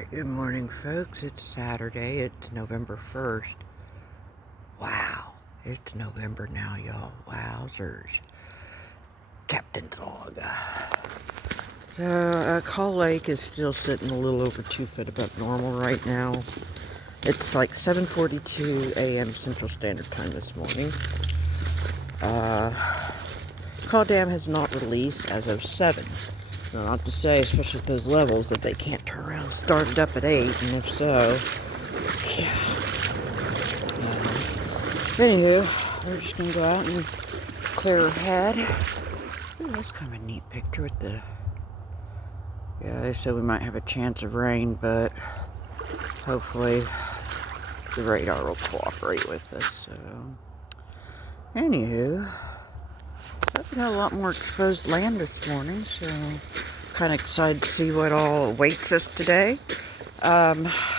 Alright, good morning folks. It's Saturday. It's November 1st. Wow. It's November now, y'all. Wowzers. Captain's log. Call Lake is still sitting a little over 2 foot above normal right now. It's like 7:42 a.m. Central Standard Time this morning. Call Dam has not released as of 7. So not to say, especially at those levels, that they can't turn around and start it up at 8, and if so, yeah. Anywho, we're just gonna go out and clear our head. Ooh, that's kind of a neat picture with the... Yeah, they said we might have a chance of rain, but hopefully the radar will cooperate with us, so... Anywho, we got a lot more exposed land this morning, so kind of excited to see what all awaits us today.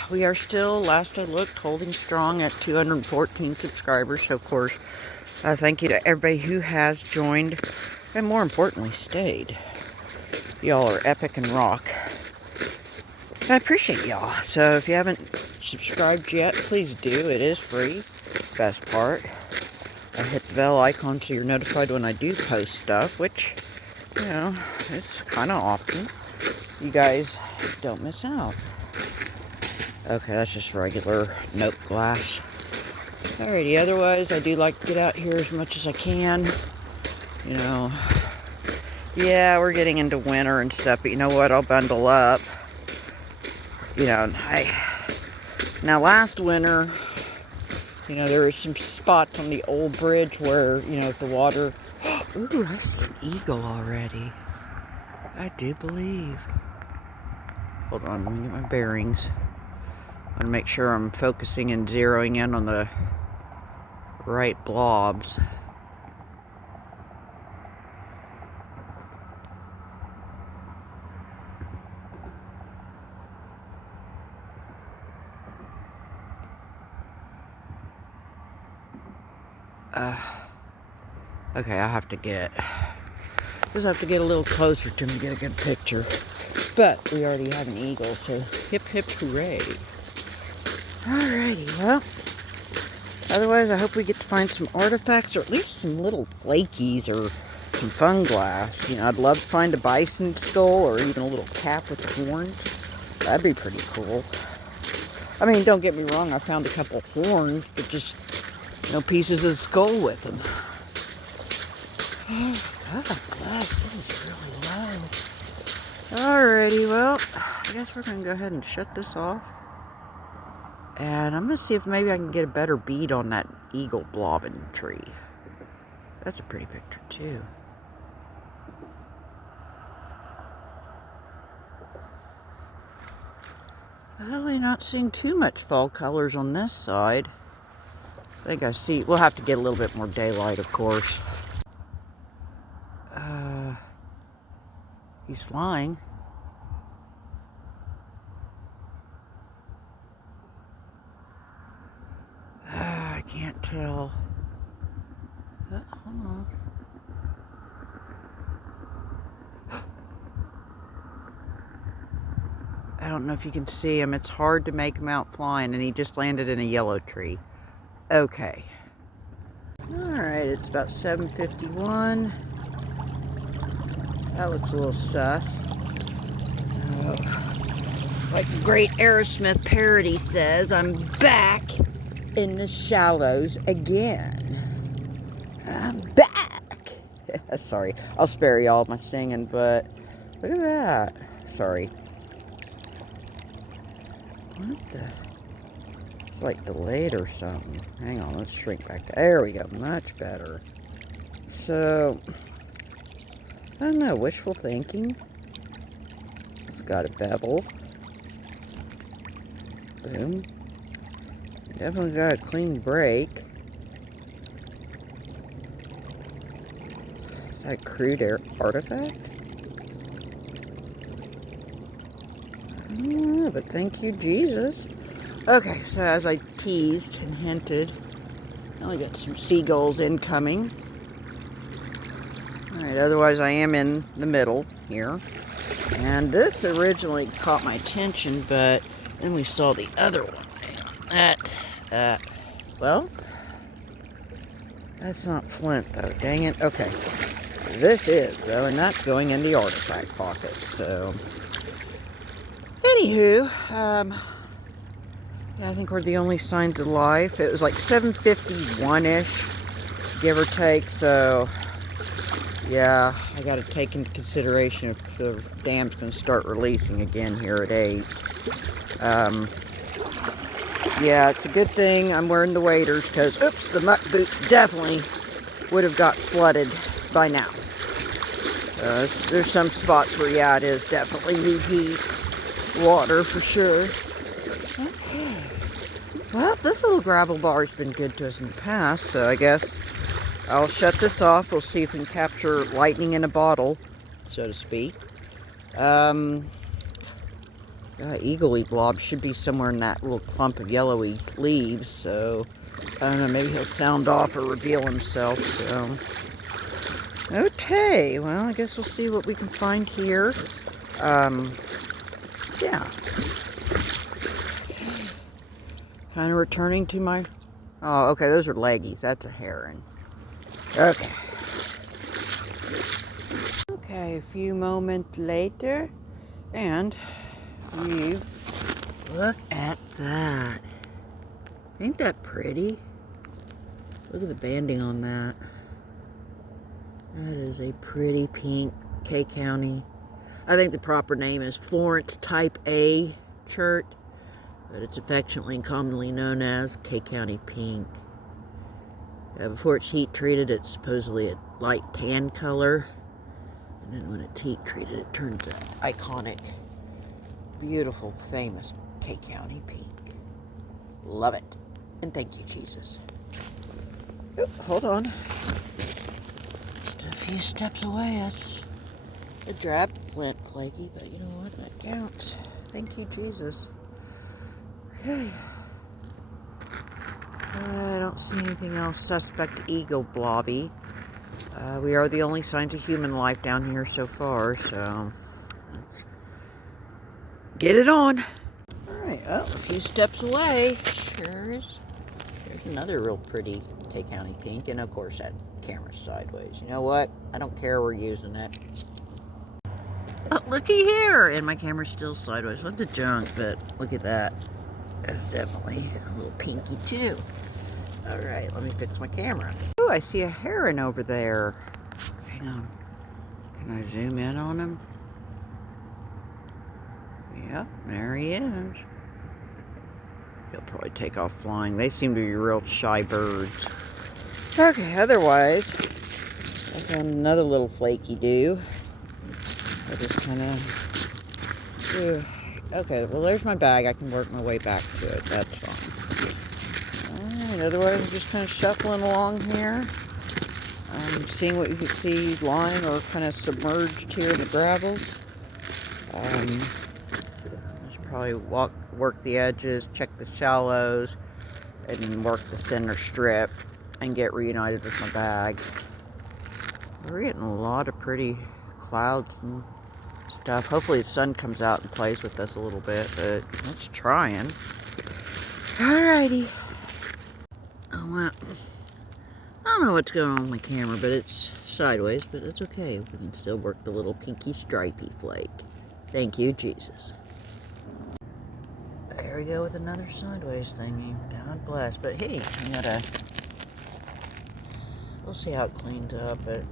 We are still, last I looked, holding strong at 214 subscribers. So of course, thank you to everybody who has joined and more importantly stayed. Y'all are epic and rock. I appreciate y'all. So if you haven't subscribed yet, please do. It is free. Best part. Hit the bell icon so you're notified when I do post stuff, which, you know, it's kind of often. You guys don't miss out. Okay, that's just regular note glass. Alrighty, otherwise, I do like to get out here as much as I can. You know, yeah, we're getting into winter and stuff, but you know what? I'll bundle up. You know, now last winter, you know, there were some spots on the old bridge where, you know, the water... Ooh, I see an eagle already. I do believe. Hold on, let me get my bearings. I want to make sure I'm focusing and zeroing in on the right blobs. Okay, I have to get a little closer to him to get a good picture. But we already have an eagle, so hip hip hooray. Alrighty, well, otherwise I hope we get to find some artifacts, or at least some little flakies or some fun glass. You know, I'd love to find a bison skull or even a little cap with horns. That'd be pretty cool. I mean, don't get me wrong, I found a couple horns, but just, you know, pieces of the skull with them. Oh, God bless, it is really low. Alrighty, well, I guess we're going to go ahead and shut this off. And I'm going to see if maybe I can get a better bead on that eagle blobbing tree. That's a pretty picture, too. Well, we're not seeing too much fall colors on this side. I think I see... We'll have to get a little bit more daylight, of course. He's flying. I can't tell. Hold on. I don't know if you can see him. It's hard to make him out flying, and he just landed in a yellow tree. Okay. Alright, it's about 7:51. That looks a little sus. Like the great Aerosmith parody says, I'm back in the shallows again. I'm back. Sorry, I'll spare y'all my singing, but look at that. Sorry. What the? It's like delayed or something. Hang on, let's shrink back. There we go, much better. So, I don't know, wishful thinking. It's got a bevel. Boom. Definitely got a clean break. Is that crude artifact? I don't know, but thank you, Jesus. Okay, so as I teased and hinted, I only got some seagulls incoming. Alright, otherwise I am in the middle here. And this originally caught my attention, but then we saw the other one. Well, that's not flint though, dang it. Okay, this is though, and that's going in the artifact pocket, so. Anywho, yeah, I think we're the only signs of life. It was like 7:51-ish, give or take, so yeah, I got to take into consideration if the dam's going to start releasing again here at 8. Yeah, it's a good thing I'm wearing the waders because, oops, the muck boots definitely would have got flooded by now. There's some spots where, yeah, it is definitely knee-deep water for sure. Okay. Well, this little gravel bar has been good to us in the past, so I guess I'll shut this off. We'll see if we can capture lightning in a bottle, so to speak. Eagle-eye blob should be somewhere in that little clump of yellowy leaves, so I don't know, maybe he'll sound off or reveal himself, so. Okay, well, I guess we'll see what we can find here. Yeah. Kind of returning to my, oh, okay, those are leggies, that's a heron. Okay. Okay, a few moments later, and you look at that. Ain't that pretty? Look at the banding on that. That is a pretty pink K County. I think the proper name is Florence Type A chert, but it's affectionately and commonly known as K County pink. Before it's heat treated, it's supposedly a light tan color, and then when it's heat treated, it turns an iconic, beautiful, famous K County pink. Love it. And thank you, Jesus. Oop, hold on. Just a few steps away. That's a drab flint flaky, but you know what? That counts. Thank you, Jesus. Okay. I don't see anything else suspect eagle blobby. We are the only signs of human life down here so far, so let's get it on. Alright, oh, a few steps away. Sure is. There's another real pretty K County pink, and of course that camera's sideways. You know what? I don't care, we're using it. Oh, looky here! And my camera's still sideways. What the junk, but look at that. That's definitely a little pinky too. Alright, let me fix my camera. Oh, I see a heron over there. Hang on. Can I zoom in on him? Yep, there he is. He'll probably take off flying. They seem to be real shy birds. Okay, otherwise, I found another little flaky do. I just kind of... Okay, well there's my bag. I can work my way back to it. That's fine. Alright, otherwise I'm just kind of shuffling along here. Seeing what you can see lying or kind of submerged here in the gravels. Just probably work the edges, check the shallows, and then work the center strip and get reunited with my bag. We're getting a lot of pretty clouds and stuff. Hopefully the sun comes out and plays with us a little bit, but it's trying. Alrighty. Oh, well, I don't know what's going on with my camera, but it's sideways, but it's okay. We can still work the little pinky stripey flake. Thank you, Jesus. There we go with another sideways thingy. God bless. But hey, we'll see how it cleaned up, but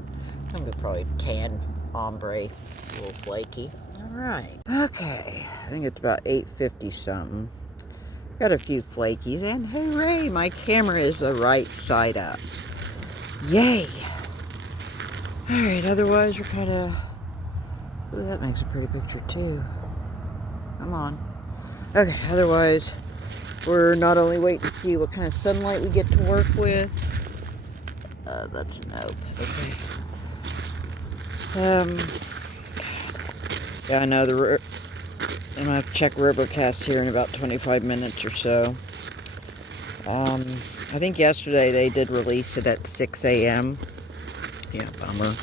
it's gonna be probably tan ombre, a little flaky. Alright. Okay. I think it's about 8:50 something. Got a few flakies, and hooray, my camera is the right side up. Yay! Alright, otherwise we're kind of... Ooh, that makes a pretty picture too. Come on. Okay, otherwise we're not only waiting to see what kind of sunlight we get to work with. That's a nope. Okay. Yeah, I know I'm gonna have to check Robocast here in about 25 minutes or so. I think yesterday they did release it at 6 a.m. Yeah, bummer.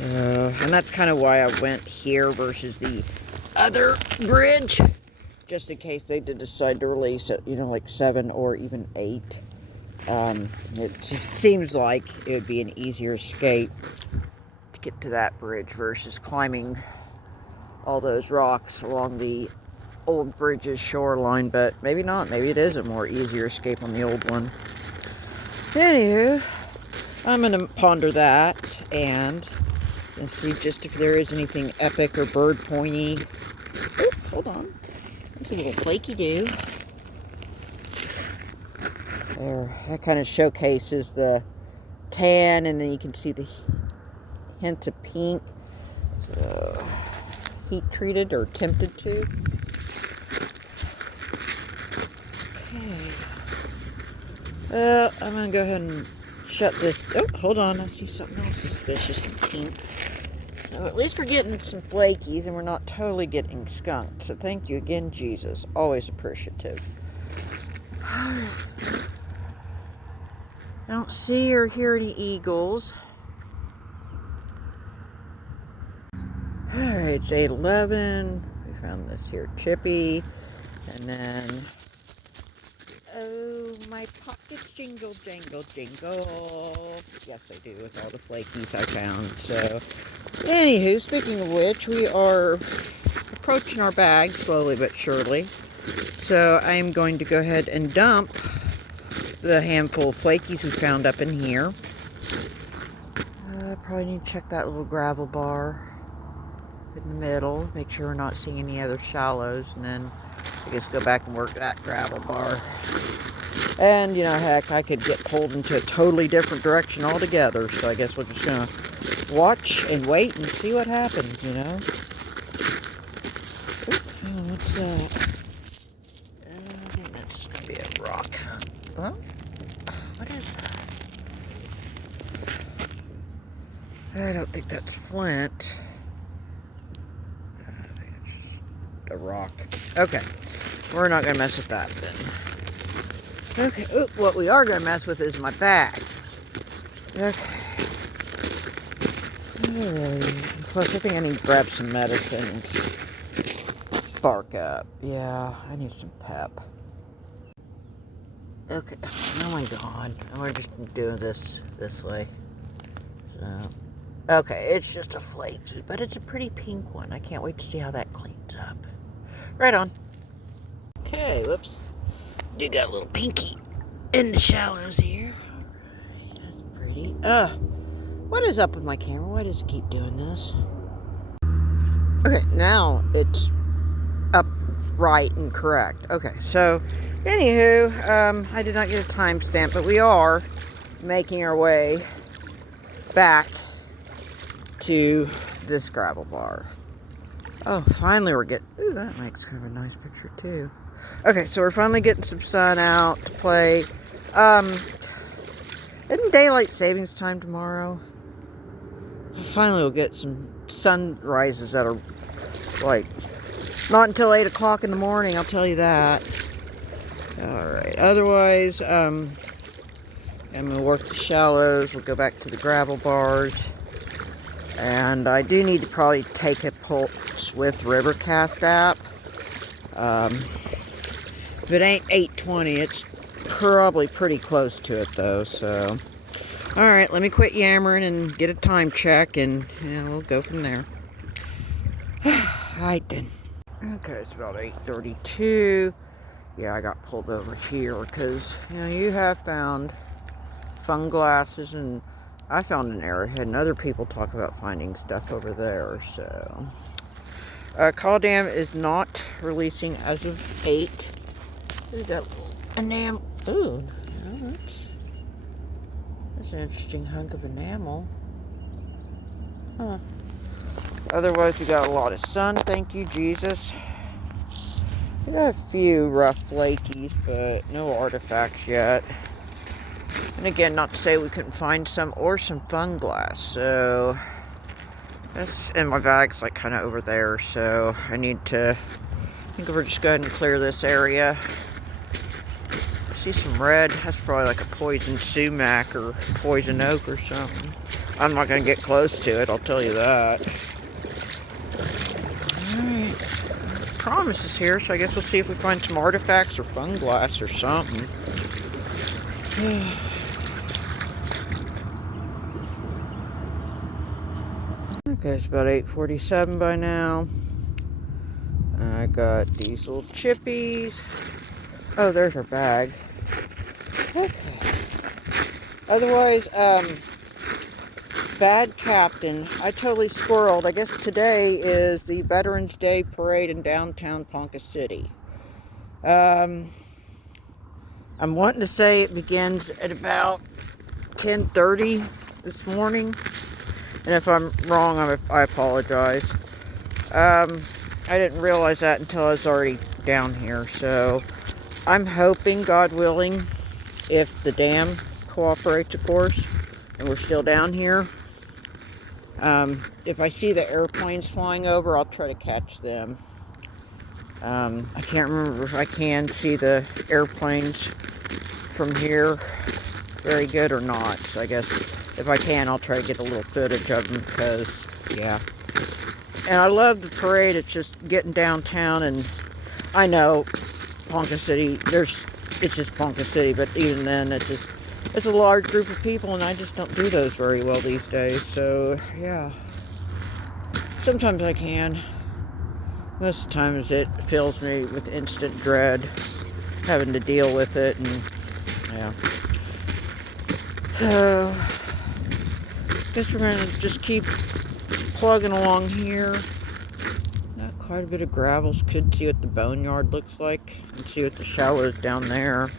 And that's kind of why I went here versus the other bridge. Just in case they did decide to release it, you know, like 7 or even 8. It seems like it would be an easier escape to get to that bridge versus climbing all those rocks along the old bridge's shoreline, but maybe not. Maybe it is a more easier escape on the old one. Anywho, I'm going to ponder that and see just if there is anything epic or bird pointy. Oh, hold on. That's a little flaky do. There, that kind of showcases the tan, and then you can see the hints of pink. So, heat treated or tempted to. Okay. I'm going to go ahead and shut this. Oh, hold on. I see something else suspicious and pink. So at least we're getting some flakies and we're not totally getting skunked. So thank you again, Jesus. Always appreciative. I don't see or hear any eagles. Alright, it's 8:11. We found this here chippy. And then, oh, my pockets jingle, jingle, jingle. Yes, they do with all the flakies I found. So, anywho, speaking of which, we are approaching our bag slowly but surely. So, I am going to go ahead and dump the handful of flakies we found up in here. I probably need to check that little gravel bar in the middle, make sure we're not seeing any other shallows, and then I guess go back and work that gravel bar. And, you know, heck, I could get pulled into a totally different direction altogether, so I guess we're just gonna watch and wait and see what happens, you know? Oops, hang on, what's that? I think that's just gonna be a rock. Huh? What is that? I don't think that's flint. I think it's just a rock. Okay, we're not gonna mess with that then. Okay, oop, what we are gonna mess with is my bag. Okay. Plus, I think I need to grab some medicine and spark up. Yeah, I need some pep. Okay, oh my god, we're just doing this way. So, okay, it's just a flaky, but it's a pretty pink one. I can't wait to see how that cleans up. Right on. Okay, whoops. You got a little pinky in the shallows here. That's pretty. What is up with my camera? Why does it keep doing this? Okay, now it's upright and correct. Okay, so, anywho, I did not get a timestamp, but we are making our way back to this gravel bar. Oh, finally we're getting... Ooh, that makes kind of a nice picture, too. Okay, so we're finally getting some sun out to play. Isn't daylight savings time tomorrow? Finally we'll get some sunrises that are, like, not until 8 o'clock in the morning, I'll tell you that. Alright, otherwise, I'm going to work the shallows. We'll go back to the gravel bars. And I do need to probably take a pulse with Rivercast app. If it ain't 8:20, it's probably pretty close to it though, so. Alright, let me quit yammering and get a time check, and yeah, we'll go from there. Alright then. Okay, it's about 8:32. Yeah, I got pulled over here because, you know, you have found sunglasses, and I found an arrowhead, and other people talk about finding stuff over there, so. Call Dam is not releasing as of 8. We got a little enamel. Ooh, that's an interesting hunk of enamel. Huh. Otherwise, we got a lot of sun, thank you, Jesus. We got a few rough flakies, but no artifacts yet. And again, not to say we couldn't find some or some fun glass, so that's in my bag's like kind of over there, so I need to, I think we're just going to clear this area. see some red. That's probably like a poison sumac or poison oak or something. I'm not going to get close to it, I'll tell you that. Alright. Promise is here, so I guess we'll see if we find some artifacts or funglass or something. Okay, it's about 8:47 by now. I got these little chippies. Oh, there's our bag. Okay. Otherwise, bad captain. I totally squirreled. I guess today is the Veterans Day Parade in downtown Ponca City. I'm wanting to say it begins at about 10:30 this morning. And if I'm wrong, I apologize. I didn't realize that until I was already down here. So I'm hoping, God willing, if the dam cooperates, of course, and we're still down here. If I see the airplanes flying over, I'll try to catch them. I can't remember if I can see the airplanes from here very good or not. So I guess if I can, I'll try to get a little footage of them because, yeah. And I love the parade. It's just getting downtown, and I know Ponca City, it's just Ponca City, but even then, it's a large group of people, and I just don't do those very well these days. So, yeah. Sometimes I can. Most of the times it fills me with instant dread, having to deal with it, and, yeah. So, guess we're going to just keep plugging along here. Got quite a bit of gravels. Could see what the boneyard looks like and see what the shallows down there.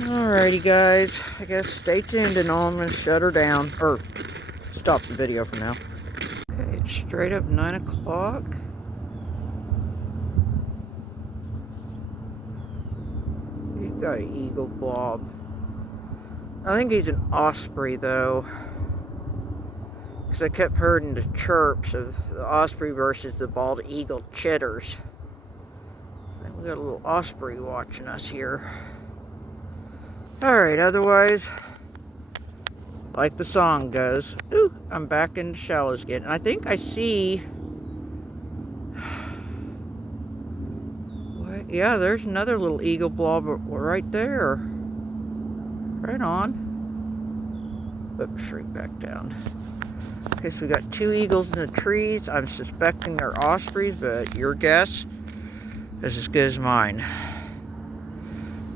Alrighty guys, I guess stay tuned and I'm going to shut her down, or stop the video for now. Okay, it's straight up 9 o'clock. He's got an eagle blob. I think he's an osprey though, because I kept hearing the chirps of the osprey versus the bald eagle chitters. I think we got a little osprey watching us here. Alright, otherwise, like the song goes, ooh, I'm back in the shallows again. And I think I see, what? Yeah, there's another little eagle blob right there. Right on. Oops, shrink back down. Okay, so we got 2 eagles in the trees. I'm suspecting they're ospreys, but your guess is as good as mine.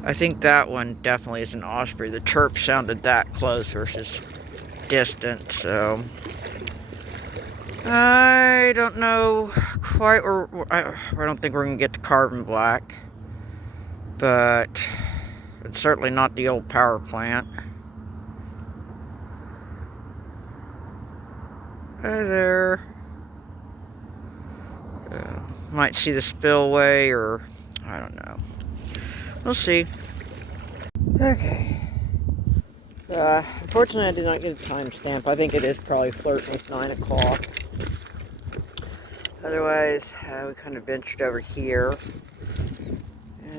I think that one definitely is an osprey. The chirp sounded that close versus distant, so I don't know quite, or I don't think we're gonna get to carbon black, but it's certainly not the old power plant. Hi there. Might see the spillway, or I don't know. We'll see. Okay. Unfortunately, I did not get a timestamp. I think it is probably flirting with 9 o'clock. Otherwise, we kind of ventured over here.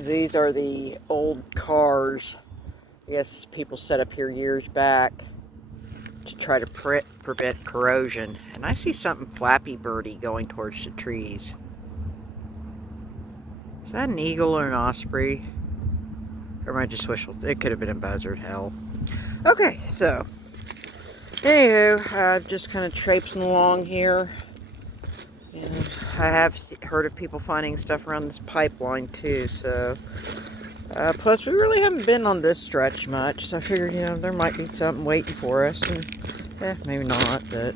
These are the old cars. Yes, people set up here years back to try to prevent corrosion. And I see something flappy birdie going towards the trees. Is that an eagle or an osprey? Or am I just wishful? It could have been a buzzard, hell. Okay, so anywho, just kind of traipsing along here. And I have heard of people finding stuff around this pipeline too, so plus we really haven't been on this stretch much, so I figured, you know, there might be something waiting for us, and maybe not, but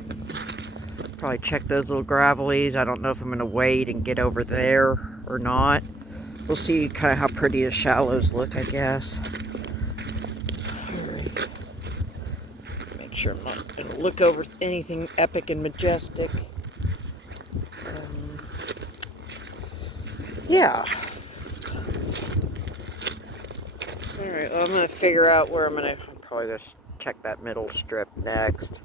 probably check those little gravelies. I don't know if I'm going to wait and get over there or not. We'll see kind of how pretty the shallows look, I guess. Alright. Make sure I'm not going to look over anything epic and majestic. Yeah. Alright, well, I'm going to figure out where I'm probably going to check that middle strip next.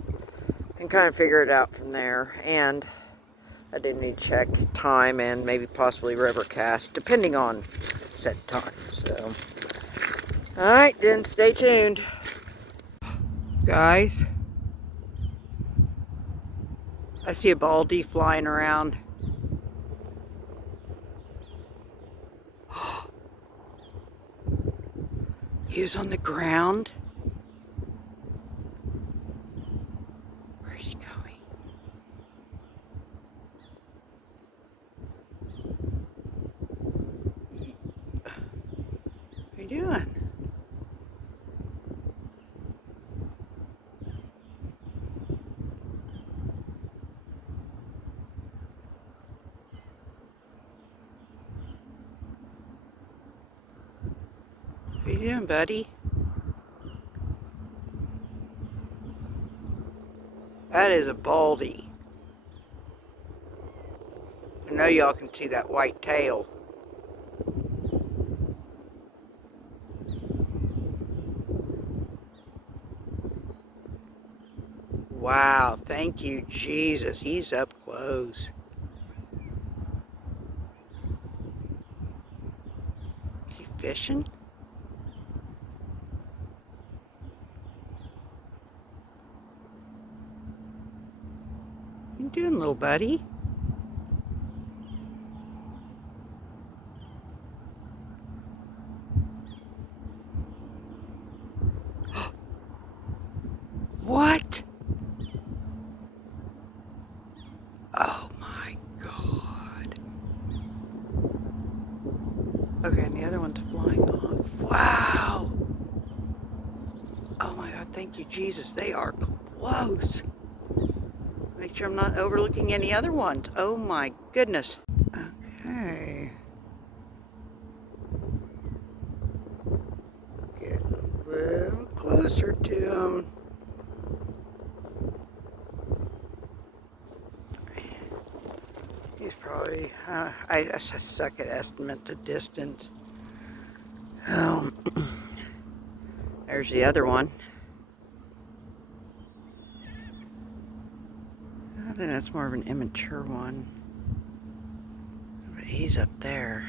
And kind of figure it out from there. And I do need to check time and maybe possibly rivercast, depending on set time. So, Alright, then stay tuned. Guys, I see a baldy flying around. He was on the ground. Where's he going? What are you doing? What are you doing, buddy? That is a baldy. I know y'all can see that white tail. Wow, thank you, Jesus. He's up close. Is he fishing? What you doing, little buddy? What? Oh my God. Okay, and the other one's flying off. Wow. Oh my God, thank you, Jesus. They are close. Make sure I'm not overlooking any other ones. Oh my goodness. Okay. Getting a little closer to them. He's probably, I suck at estimate the distance. There's the other one. I think that's more of an immature one. But he's up there.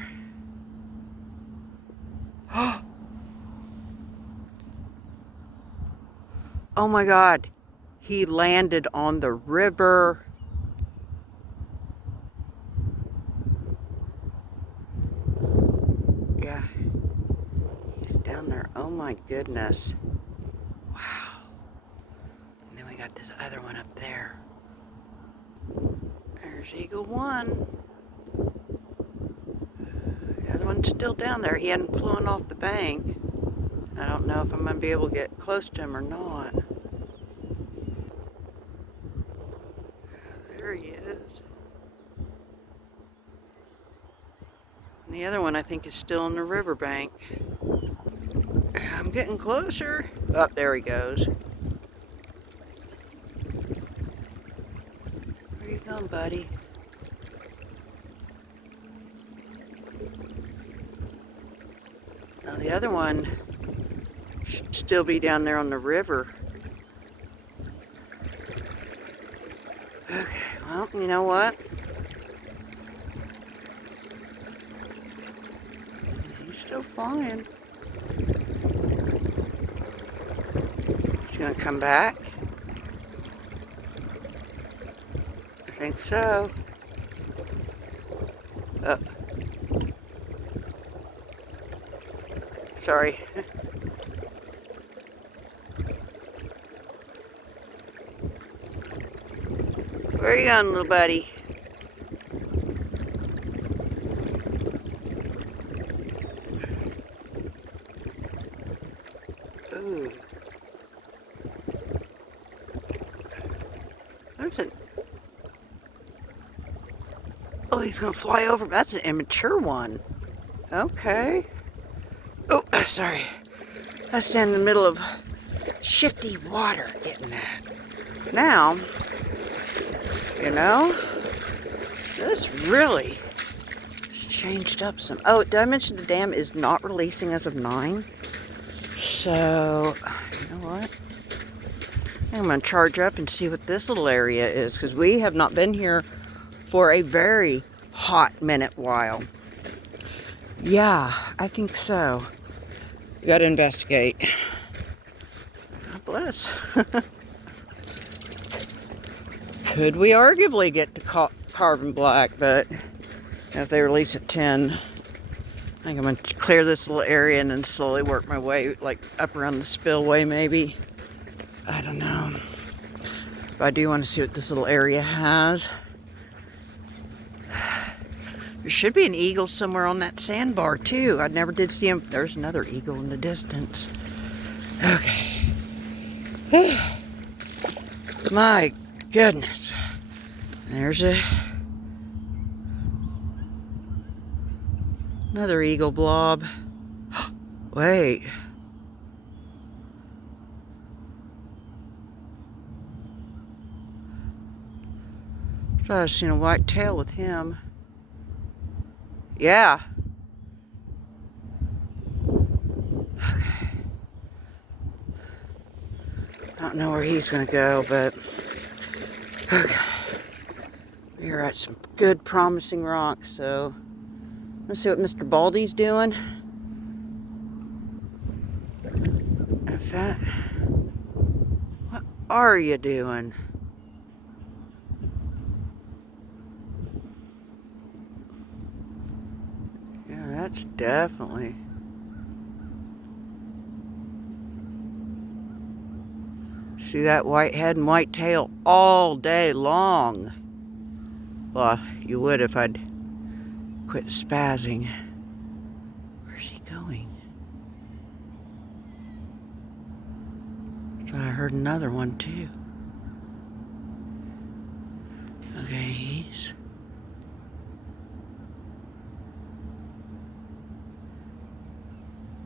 Oh my God. He landed on the river. Yeah. He's down there. Oh my goodness. Wow. And then we got this other one up there. There's Eagle 1. The other one's still down there. He hadn't flown off the bank. I don't know if I'm going to be able to get close to him or not. There he is. And the other one I think is still on the riverbank. I'm getting closer. Oh, there he goes. Where you going, buddy? Now the other one should still be down there on the river. Okay, well, you know what? He's still flying. He's gonna come back? I think so. Oh. Sorry. Where are you going, little buddy? Ooh. That's an... Oh, he's gonna fly over. That's an immature one. Okay. Oh, sorry. I stand in the middle of shifty water getting that. Now, you know, this really changed up some. Oh, did I mention the dam is not releasing as of 9? So, you know what? I'm going to charge up and see what this little area is, because we have not been here for a very hot minute while. Yeah, I think so. We gotta investigate. God bless. Could we arguably get to carbon black, but if they release at 10, I think I'm gonna clear this little area and then slowly work my way like up around the spillway maybe. I don't know. But I do want to see what this little area has. There should be an eagle somewhere on that sandbar too. I never did see him. There's another eagle in the distance. Okay. My goodness. There's another eagle blob. Wait. Thought I seen a white tail with him. Yeah. Okay. I don't know where he's gonna go, but okay. We're at some good promising rocks, so let's see what Mr. Baldy's doing. Is that, what are you doing? Yeah, that's definitely. See that white head and white tail all day long. Well, you would if I'd quit spazzing. Where's he going? Thought I heard another one too. Okay, he's...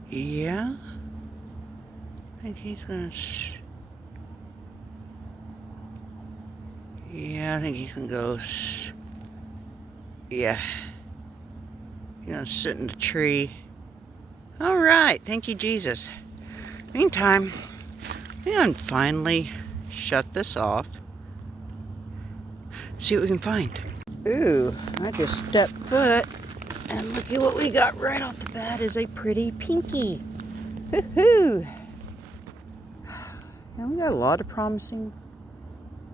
Yeah. I think he's gonna... Yeah, I think he can go... Yeah. He's gonna sit in the tree. Alright, thank you, Jesus. Meantime, we can finally shut this off. See what we can find. Ooh, I just stepped foot. And look at what we got right off the bat is a pretty pinky. Woohoo! And we got a lot of promising.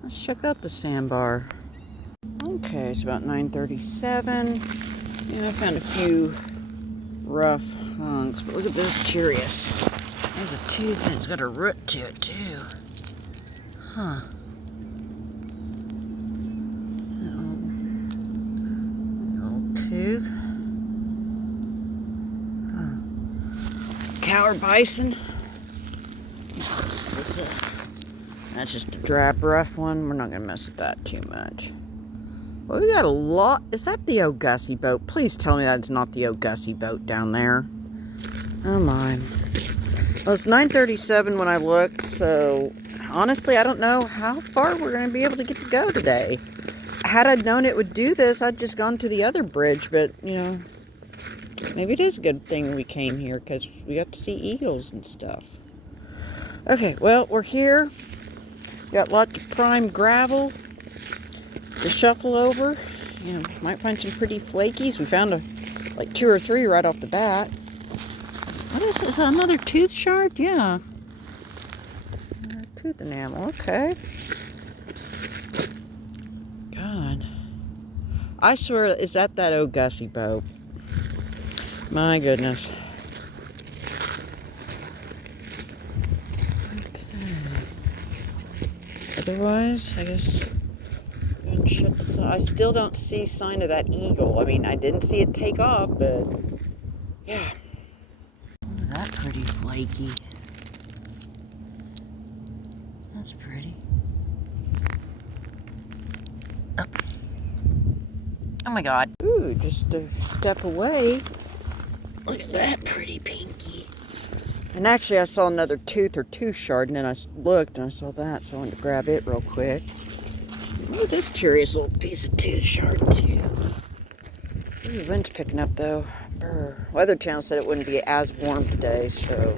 Let's check out the sandbar. Okay, it's about 9:37. And I found a few rough hunks, but look at this curious. There's a tooth and it's got a root to it too. Huh. Old tooth. Coward bison. That's just a drab rough one. We're not gonna mess with that too much. Well, we got a lot. Is that the O'Gussie boat? Please tell me that's not the O'Gussie boat down there. Oh my. Well, it's 9:37 when I looked, so honestly, I don't know how far we're gonna be able to get to go today. Had I known it would do this, I'd just gone to the other bridge, but you know, maybe it is a good thing we came here because we got to see eagles and stuff. Okay, well, we're here. Got lots of prime gravel to shuffle over. You know, might find some pretty flakies. We found like 2 or 3 right off the bat. What is this? Another tooth shard? Yeah. Tooth enamel. Okay. God. I swear, is that O'Gussie boat? My goodness. Otherwise, I guess I'm going to shut this off. I still don't see sign of that eagle. I mean, I didn't see it take off, but yeah. What was that pretty flaky? That's pretty. Oh. Oh my God. Ooh, just a step away. Look at that pretty pinky. And actually, I saw another tooth or tooth shard, and then I looked and I saw that, so I wanted to grab it real quick. Look at this curious little piece of tooth shard, too. Ooh, the wind's picking up, though. Brr. Weather Channel said it wouldn't be as warm today, so.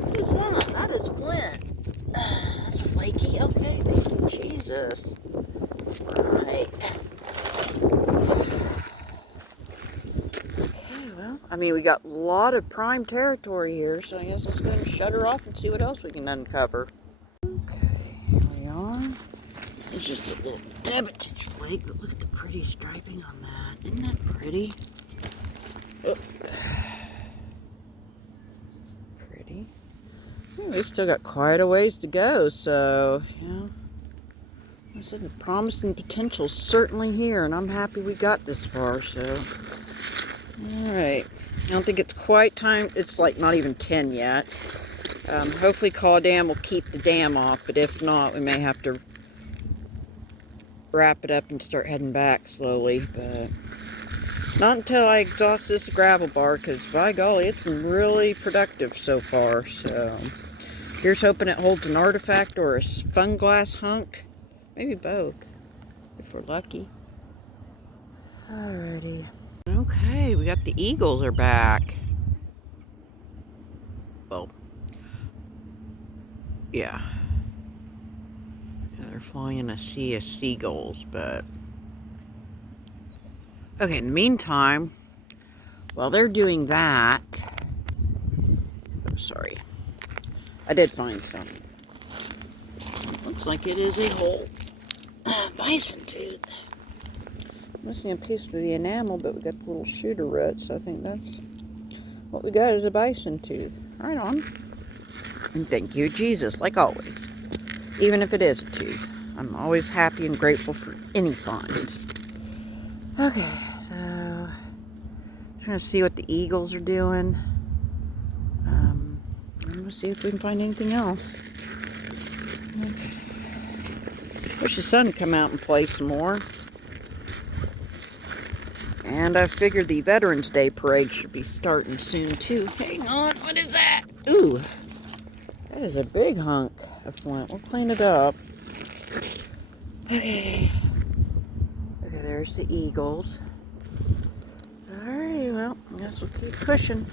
What is that? That is flint. That's flaky. Okay, thank you, Jesus. All right. Okay, well, I mean, we got a lot of prime territory here, so I guess let's go and shut her off and see what else we can uncover. Okay, here we are. It's just a little debitage flake, but look at the pretty striping on that. Isn't that pretty? Oh. Pretty. Well, we still got quite a ways to go, so, yeah. I said the promise and potential certainly here, and I'm happy we got this far, so. Alright. I don't think it's quite time. It's like not even 10 yet. Hopefully Caw Dam will keep the dam off, but if not, we may have to wrap it up and start heading back slowly, but not until I exhaust this gravel bar, because by golly, it's been really productive so far. So here's hoping it holds an artifact or a fun glass hunk, maybe both if we're lucky. Alrighty. Okay, we got the eagles are back. Well, yeah, they're flying in a sea of seagulls, but okay, in the meantime, while they're doing that, oh, sorry, I did find some. Looks like it is a whole bison tooth. Missing a piece of the enamel, but we got the little shooter roots. I think that's what we got, is a bison tooth. Right on. And thank you, Jesus, like always. Even if it is a tooth, I'm always happy and grateful for any finds. Okay, so trying to see what the eagles are doing. And we'll see if we can find anything else. Okay. Wish the sun would come out and play some more. And I figured the Veterans Day parade should be starting soon too. Hang on, what is that? Ooh, that is a big hunk of flint. We'll clean it up. Okay. Okay, there's the eagles. Alright, well, I guess we'll keep pushing.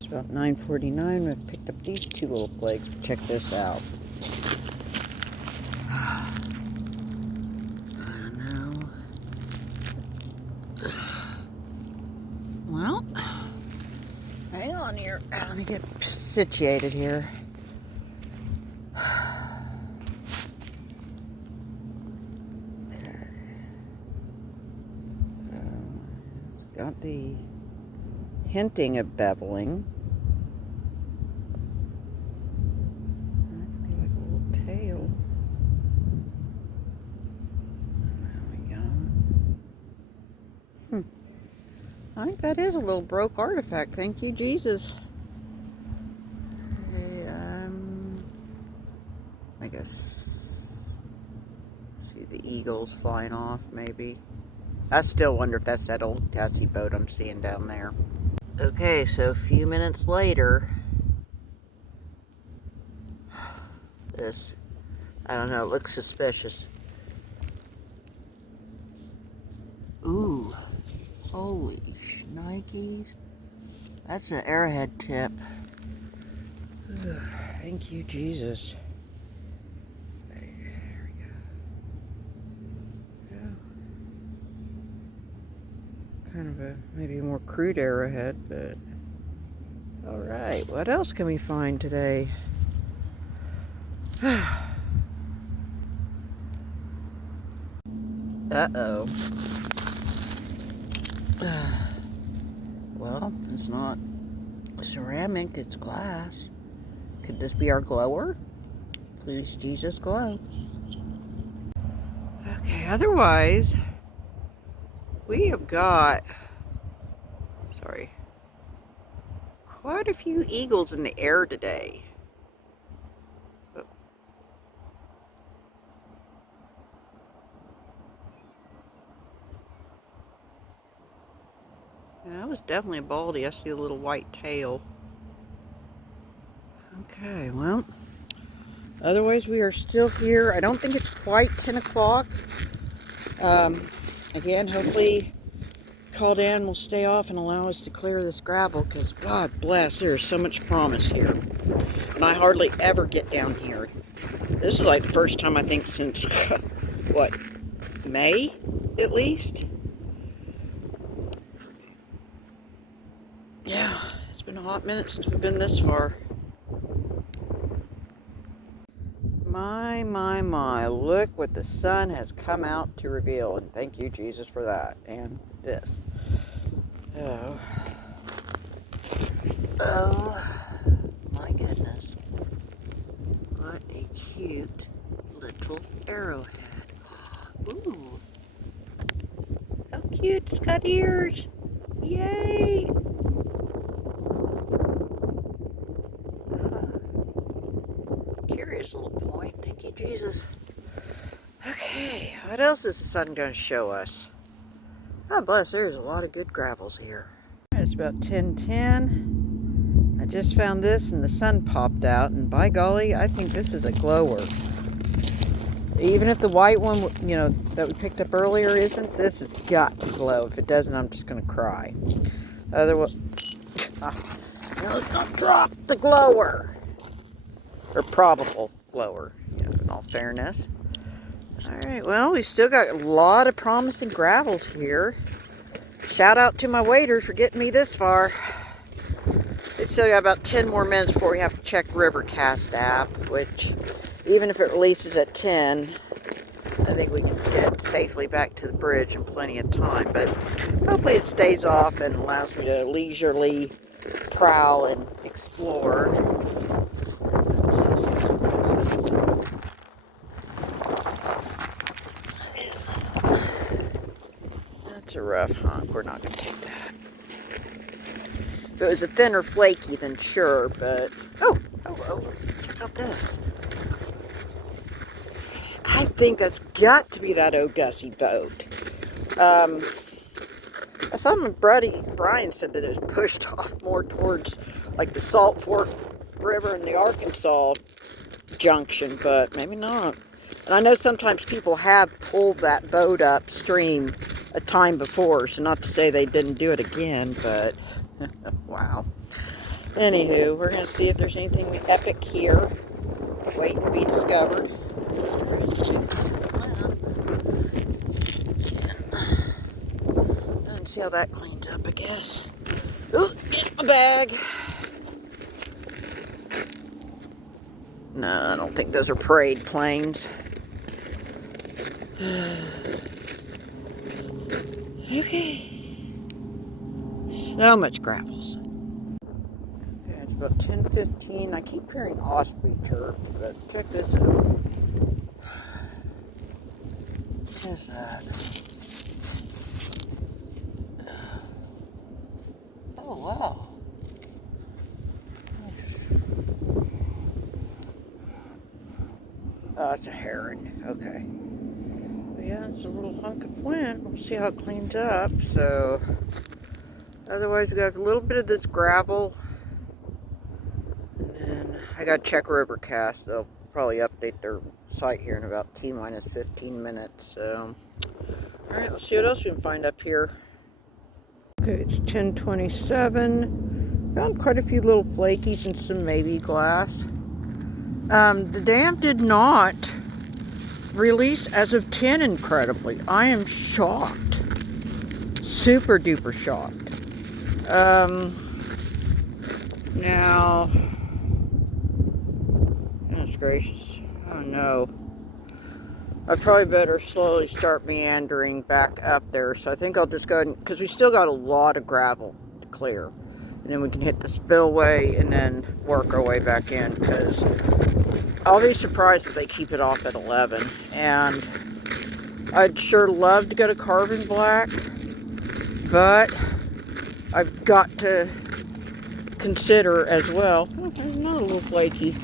It's about 9:49. We've picked up these two little flakes. Check this out. Well, hang on here. Let me get situated here. Okay. It's got the hinting of beveling. That could be like a little tail. There we go. I think that is a little broke artifact. Thank you, Jesus. Okay, I guess. See the eagles flying off, maybe. I still wonder if that's that old Cassie boat I'm seeing down there. Okay, so a few minutes later. This, I don't know, it looks suspicious. Ooh. Holy shnikes. That's an arrowhead tip. Thank you, Jesus. There we go. Yeah. Kind of a maybe a more crude arrowhead, but alright, what else can we find today? Uh-oh. Well, it's not ceramic, it's glass. Could this be our glower? Please, Jesus, glow. Okay, otherwise, we have got, quite a few eagles in the air today. Oh. Yeah, that was definitely a baldy. I see a little white tail. Okay, well, otherwise we are still here. I don't think it's quite 10 o'clock. Again, hopefully Caw Dam will stay off and allow us to clear this gravel, because God bless, there's so much promise here. And I hardly ever get down here. This is like the first time, I think, since, what, May, at least? Yeah, it's been a hot minute since we've been this far. My, look what the sun has come out to reveal, and thank you, Jesus, for that, and this. Oh, my goodness. What a cute little arrowhead. Ooh, how cute, it's got ears. Yay! Curious little point, thank you, Jesus. Okay, what else is the sun going to show us? God bless, there's a lot of good gravels here. It's about 10:10. I just found this and the sun popped out, and by golly, I think this is a glower. Even if the white one, you know, that we picked up earlier isn't, this has got to glow. If it doesn't, I'm just going to cry. Otherwise, let's not drop the glower. Or probable glower, you know, in all fairness. Alright, well, we still got a lot of promising gravels here. Shout out to my waiter for getting me this far. It's still got about 10 more minutes before we have to check Rivercast app, which, even if it releases at 10, I think we can get safely back to the bridge in plenty of time. But hopefully it stays off and allows me to leisurely prowl and explore. That's a rough hunk. We're not going to take that. If it was a thinner flaky, then sure, but... Oh, check out this. I think that's got to be that old Gussie boat. I thought my buddy Brian said that it was pushed off more towards, like, the Salt Fork River and the Arkansas junction, but maybe not. And I know sometimes people have pulled that boat upstream a time before, so not to say they didn't do it again, but wow. Anywho, we're going to see if there's anything epic here waiting to be discovered. And see how that cleans up, I guess. Ooh, get my bag. No, I don't think those are parade planes. Okay. So much gravels. Okay, it's about 10:15. I keep hearing osprey chirp, but check this out. What is that? Oh, wow. Oh, it's a heron. Okay. But yeah, it's a little hunk of flint. We'll see how it cleans up. So, otherwise, we got a little bit of this gravel. And then I got to check Rivercast. They'll probably update their site here in about T-minus 15 minutes. So, alright, let's see what else we can find up here. Okay, it's 10:27. Found quite a few little flakies and some maybe glass. The dam did not release as of 10, incredibly. I am shocked. Super duper shocked. Now, goodness gracious, oh no. I probably better slowly start meandering back up there. So I think I'll just go ahead and, because we still got a lot of gravel to clear. And then we can hit the spillway and then work our way back in, because I'll be surprised if they keep it off at 11. And I'd sure love to go to Carbon Black, but I've got to consider as well. Oh, there's another little flaky.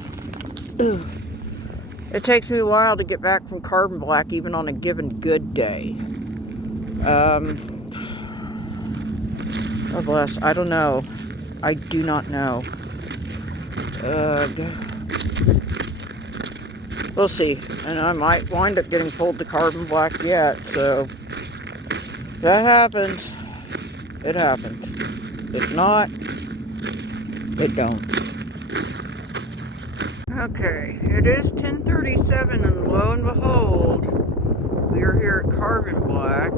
Ugh. It takes me a while to get back from Carbon Black, even on a given good day. Oh bless, I don't know. I do not know. We'll see. And I might wind up getting pulled to Carbon Black yet, so if that happens, it happens. If not, it don't. Okay, it is 10:37, and lo and behold, we are here at Carbon Black.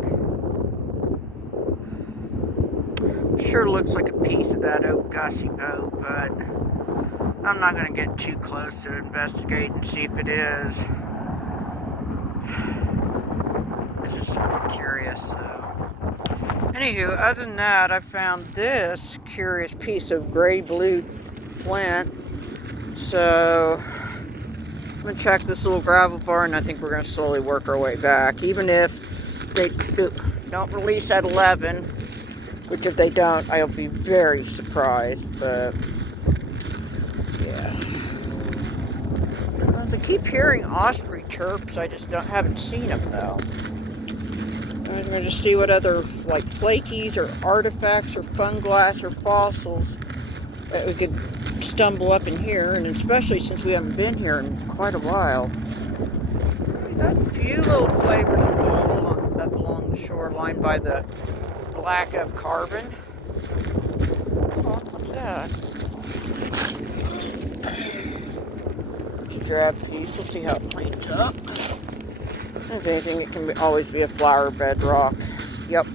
sure looks like a piece of that old Gussie boat, but I'm not going to get too close to investigate and see if it is. This is curious, so. Anywho, other than that, I found this curious piece of gray-blue flint. So, I'm going to check this little gravel bar, and I think we're going to slowly work our way back. Even if they don't release at 11, which if they don't, I'll be very surprised, but yeah. I keep hearing osprey chirps, I just haven't seen them though. I'm going to see what other, like, flakies or artifacts or funglass or fossils that we could stumble up in here, and especially since we haven't been here in quite a while. We've got a few little flavors up along the shoreline by the lack of carbon. Oh, what's that? Let's grab a piece, we'll see how it cleans up. If anything, it can always be a flower bedrock. Yep.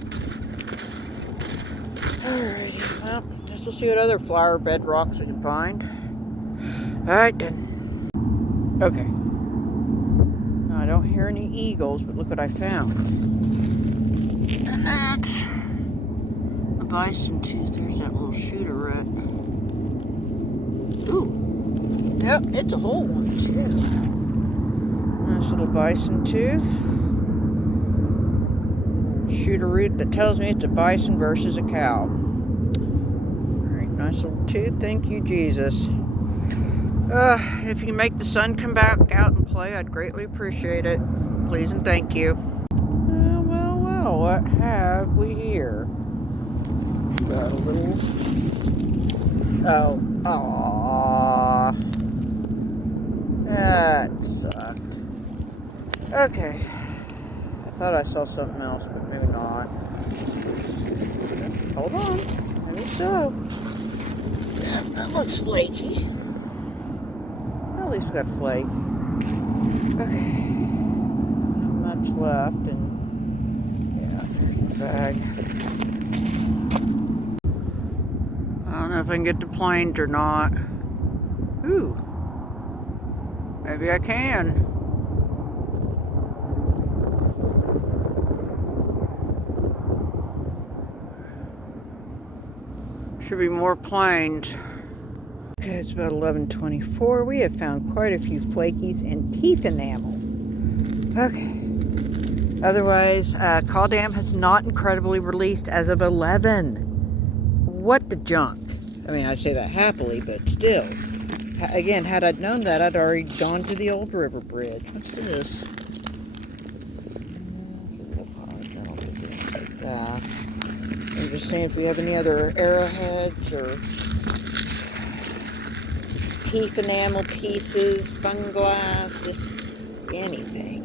Alrighty, well, guess we'll see what other flower bed rocks we can find. Alright then. Okay. Now, I don't hear any eagles, but look what I found. And that's a bison tooth. There's that little shooter rat. Ooh. Yep, it's a whole one too. Nice little bison tooth. Shooter root that tells me it's a bison versus a cow. Alright, nice little tooth. Thank you, Jesus. If you can make the sun come back out and play, I'd greatly appreciate it. Please and thank you. Well, what have we here? Got a little... Oh, aww. That sucked. Okay. I thought I saw something else, but maybe not. Hold on. Maybe so. Yeah, that looks flaky. At least we got flake. Okay. Not much left, and yeah, bag. I don't know if I can get the planes or not. Ooh. Maybe I can. Should be more planes. Okay, it's about 11:24. We have found quite a few flakies and teeth enamel. Okay. Otherwise, Call Dam has not incredibly released as of 11. What the junk? I mean, I say that happily, but still. Again, had I known that, I'd already gone to the old river bridge. What's this? Like that. I'm just saying if we have any other arrowheads or teeth enamel pieces, funglass, just anything.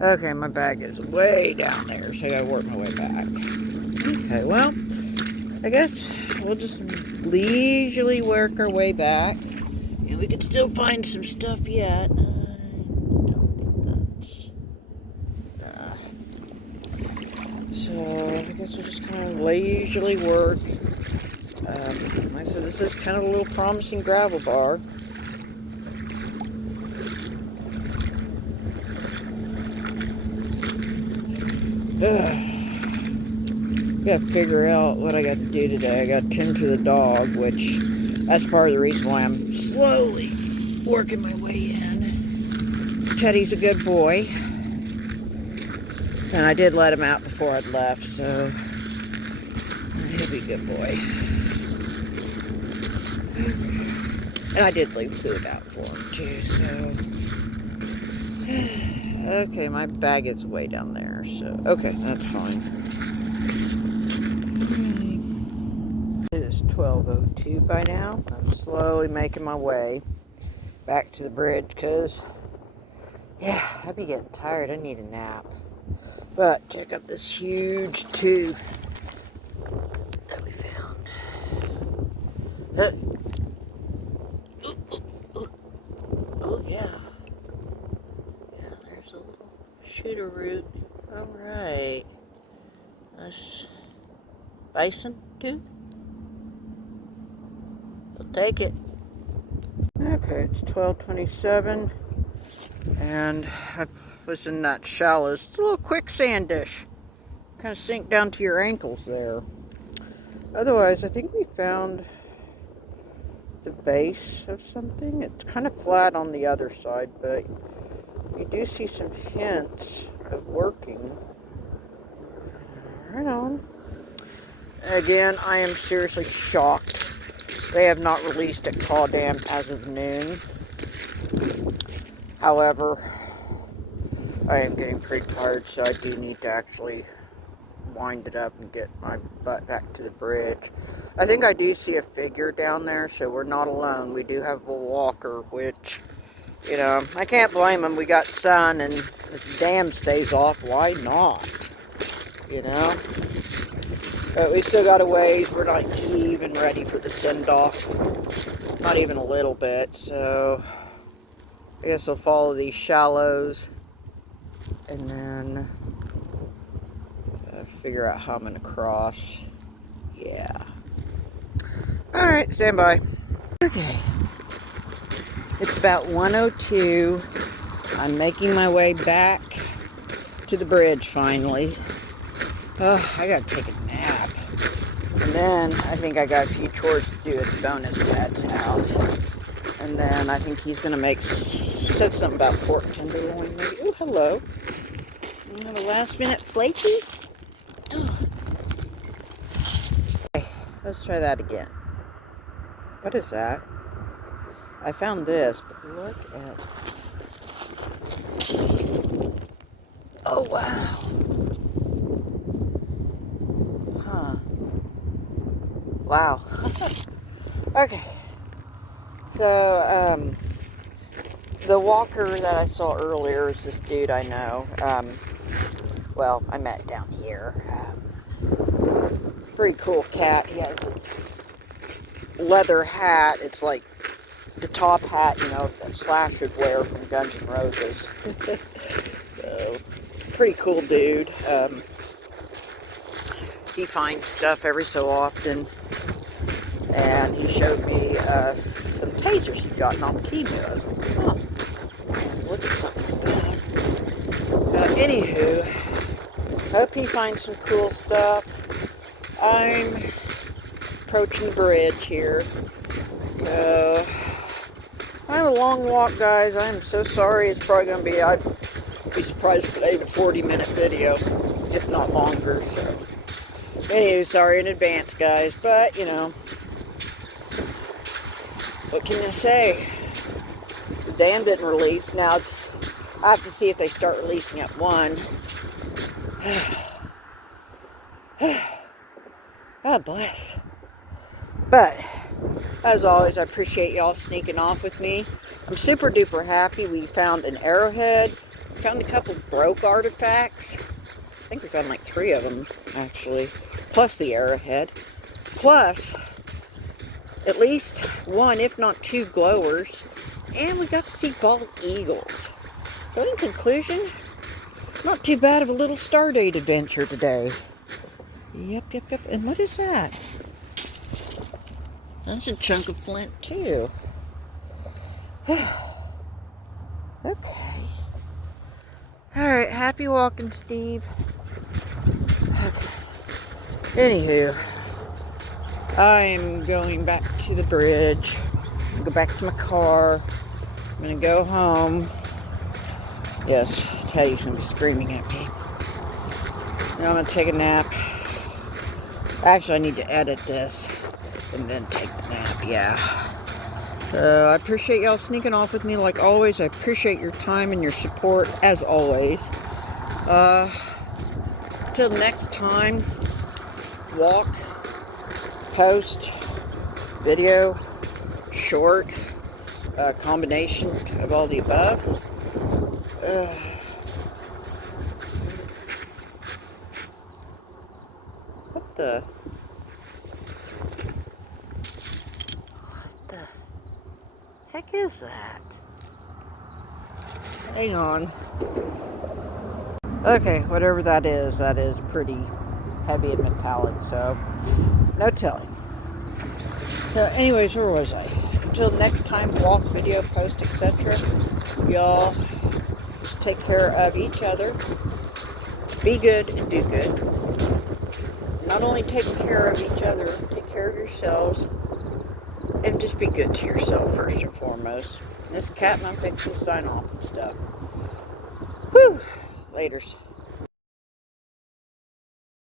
Okay, my bag is way down there, so I gotta work my way back. Okay, well, I guess we'll just leisurely work our way back. And we could still find some stuff yet. I don't think that's... So, I guess we'll just kind of leisurely work. Like I said, this is kind of a little promising gravel bar. Gotta figure out what I got to do today. I gotta tend to the dog, which that's part of the reason why I'm slowly working my way in. Teddy's a good boy. And I did let him out before I'd left, so he'll be a good boy. And I did leave food out for him too, so... Okay, my bag is way down there, so... Okay, that's fine. It is 12:02 by now. I'm slowly making my way back to the bridge, because... Yeah, I'd be getting tired. I need a nap. But, check out this huge tooth that we found. Oh, yeah. Yeah, there's a little shooter root. Alright. Let's Bison tooth? We'll take it. Okay, it's 12:27, and I was in that shallow. It's a little quicksand-ish. Kind of sink down to your ankles there. Otherwise, I think we found the base of something. It's kind of flat on the other side, but you do see some hints of working. Right on. Again, I am seriously shocked. They have not released it Claw Dam as of noon. However, I am getting pretty tired, so I do need to actually wind it up and get my butt back to the bridge. I think I do see a figure down there, so we're not alone. We do have a walker, which, you know, I can't blame them. We got sun, and if the dam stays off, why not? You know? But we still got a ways. We're not even ready for the send-off. Not even a little bit, so I guess I'll follow these shallows and then figure out how I'm going to cross. Yeah. Alright, stand by. Okay. It's about 1:02. I'm making my way back to the bridge finally. Oh, I gotta take a nap. And then I think I got a few chores to do at the bonus dad's house. And then I think he's gonna said something about pork tenderloin maybe. Oh, hello. You have a last minute flaky? Oh. Okay, let's try that again. What is that? I found this, but look at... Oh, wow. Huh. Wow. Okay. So, the walker that I saw earlier is this dude I know. Well, I met down here. Pretty cool cat. He has a leather hat. It's like the top hat, you know, that Slash would wear from Guns N' Roses. So, pretty cool dude. He finds stuff every so often, and he showed me some tasers he got on Temu. I was like, huh, look at something like that. Anywho, hope he finds some cool stuff. I'm approaching the bridge here. So, I have a long walk, guys. I am so sorry. It's probably going to be, I'd be surprised if it ain't a 40-minute video, if not longer. So, anyway, sorry in advance, guys. But, you know, what can I say? The dam didn't release. Now, I have to see if they start releasing at 1. God bless. But, as always, I appreciate y'all sneaking off with me. I'm super duper happy. We found an arrowhead. We found a couple broke artifacts. I think we found like 3 of them, actually. Plus the arrowhead. Plus, at least 1, if not 2 glowers. And we got to see bald eagles. So in conclusion, not too bad of a little Stardate adventure today. Yep. And what is that? That's a chunk of flint, too. Okay. Alright, happy walking, Steve. Okay. Anywho, I'm going back to the bridge. Go back to my car. I'm gonna go home. Yes, Teddy's gonna be screaming at me. Now I'm gonna take a nap. Actually, I need to edit this and then take the nap, yeah. I appreciate y'all sneaking off with me like always. I appreciate your time and your support as always. Till next time, walk, post, video, short, combination of all the above. What the heck is that? Hang on. Okay, whatever that is pretty heavy and metallic, so no telling. So anyways, where was I? Until next time, walk, video, post, etc. Y'all just take care of each other. Be good and do good. Not only taking care of each other, take care of yourselves. And just be good to yourself first and foremost. This cat and I'm fixing to sign off and stuff. Whew. Laters.